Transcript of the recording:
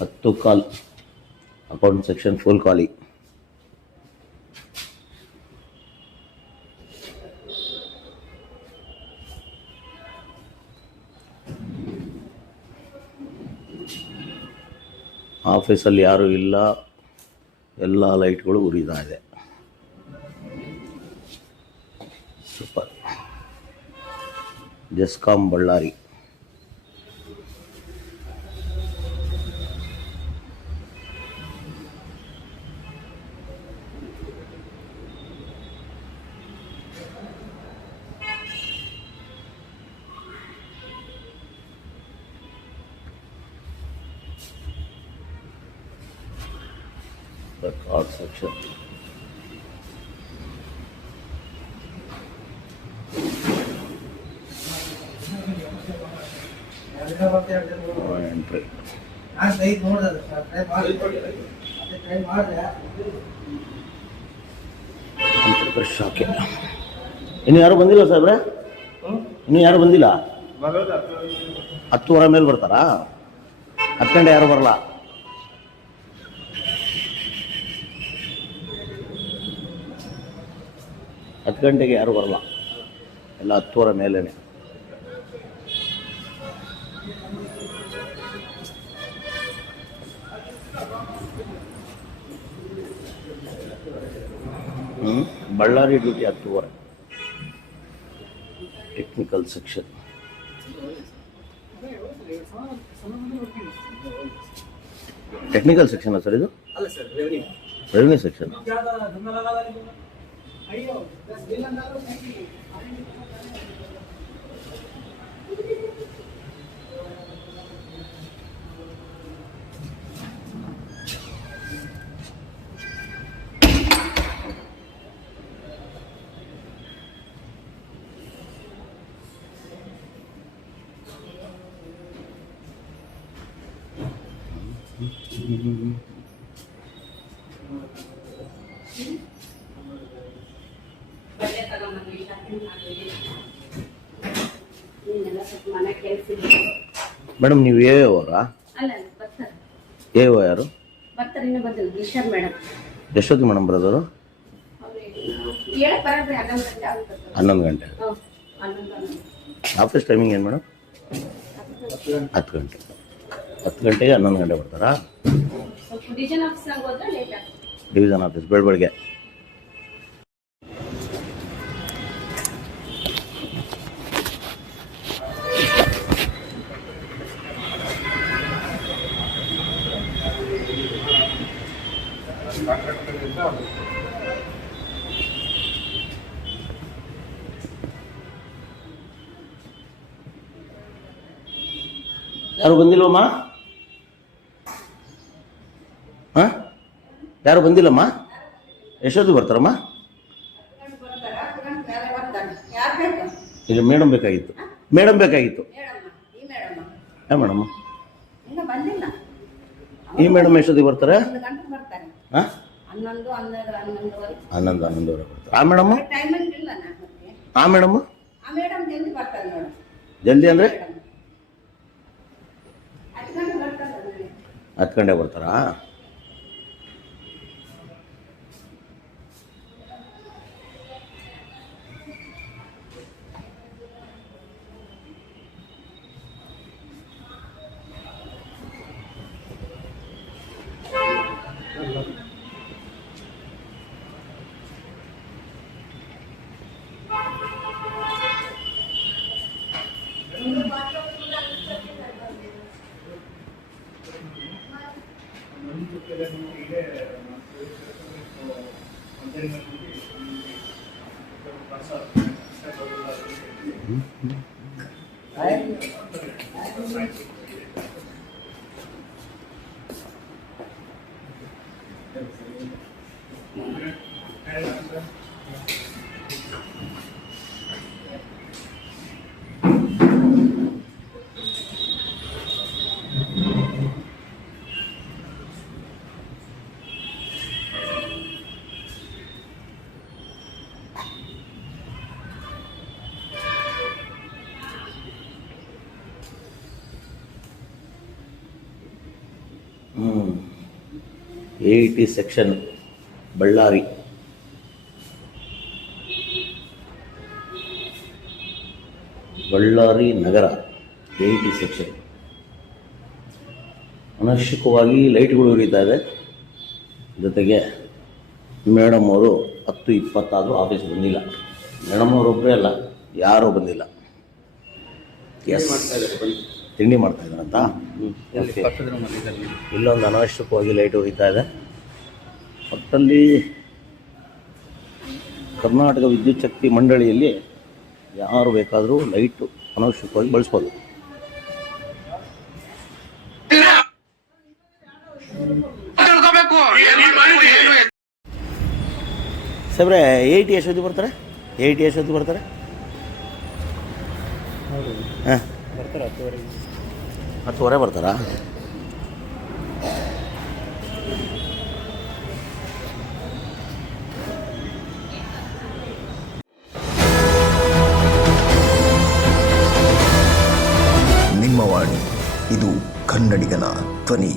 ಹತ್ತು ಕಾಲ್ account section full ಖಾಲಿ. ಆಫೀಸಲ್ಲಿ ಯಾರೂ ಇಲ್ಲ, ಎಲ್ಲ ಲೈಟ್ಗಳು ಉರಿತಾ ಇದೆ. Super. GESCOM Ballari. Record section. Entry. ಶಾಖೆ. ಇನ್ನು ಯಾರು ಬಂದಿಲ್ಲ ಸಾಹೇಬ್ರೆ? ಇನ್ನು ಯಾರು ಬಂದಿಲ್ಲ? 10:00 ಮೇಲೆ ಬರ್ತಾರಾ? 10 ಗಂಟೆ ಯಾರು ಬರಲ್ಲ? ಹತ್ತು ಗಂಟೆಗೆ ಯಾರು ಬರಲ್ಲ, ಎಲ್ಲ 10:00 ಮೇಲೇ. Ballari duty 10:00. Technical section. Technical section sir ಇದು? Revenue section. ಮೇಡಮ್ ನೀವು ಎ ಅವರಾ? ಎ ಓ ಯಾರು? ಎಷ್ಟೊತ್ತಿಗೆ ಮೇಡಮ್ ಬರೋದವರು? 11 ಗಂಟೆ. ಆಫೀಸ್ ಟೈಮಿಂಗ್ ಏನು ಮೇಡಮ್? 10 ಗಂಟೆ. 10 ಗಂಟೆಗೆ 11 ಗಂಟೆ ಬರ್ತಾರಾ? ಡಿವಿಷನ್ ಆಫೀಸ್ ಬೆಳಗ್ಗೆ. ಯಾರು ಬಂದಿಲ್ಲಮ್ಮ? ಹಾಂ, ಯಾರು ಬಂದಿಲ್ಲಮ್ಮ? ಎಷ್ಟೊತ್ತಿಗೆ ಬರ್ತಾರಮ್ಮ? ಈಗ ಮೇಡಮ್ ಬೇಕಾಗಿತ್ತು. ಮೇಡಮ್ ಬೇಕಾಗಿತ್ತು. ಹಾಂ ಮೇಡಮ್. ಈ ಮೇಡಮ್ ಎಷ್ಟೊತ್ತಿಗೆ ಬರ್ತಾರೆ? ಹಾಂ, 11:11 ಬರ್ತಾರೆ. ಆ ಮೇಡಮ್? ಆ ಮೇಡಮ್ ಜಲ್ದಿ ಅಂದರೆ 10 ಗಂಟೆಗೆ ಬರ್ತಾರಾ? AET section Ballari. ಬಳ್ಳಾರಿ ನಗರ AET ಸೆಕ್ಷನ್. ಅನವಶ್ಯಕವಾಗಿ ಲೈಟ್ಗಳು ಉರಿತಾ ಇದೆ. ಜೊತೆಗೆ ಮೇಡಮ್ ಅವರು 10:20 ಆಫೀಸ್ ಬಂದಿಲ್ಲ. ಮೇಡಮ್ ಅವರೊಬ್ಬರೇ ಅಲ್ಲ, ಯಾರೂ ಬಂದಿಲ್ಲ. ಎಸ್, ತಿಂಡಿ ಮಾಡ್ತಾ ಇದ್ದಾರಂತ. ಇಲ್ಲೊಂದು ಅನವಶ್ಯಕವಾಗಿ ಲೈಟ್ ಉರಿತಾ ಇದೆ. ಒಟ್ಟಲ್ಲಿ ಕರ್ನಾಟಕ ವಿದ್ಯುತ್ ಶಕ್ತಿ ಮಂಡಳಿಯಲ್ಲಿ ಯಾರು ಬೇಕಾದರೂ ಲೈಟು ಅನವಶ್ಯಕವಾಗಿ ಬಳಸ್ಬೋದು. ಸಾಹೇಬ್ರೆ, AET ಎಷ್ಟೊತ್ತಿಗೆ ಬರ್ತಾರೆ? AET ಎಷ್ಟೊತ್ತಿಗೆ ಬರ್ತಾರೆ? ಹಾಂ, 10:30 ಬರ್ತಾರಾ? ನಿಮ್ಮ ವಾಣಿ, ಇದು ಕನ್ನಡಿಗನ ಧ್ವನಿ.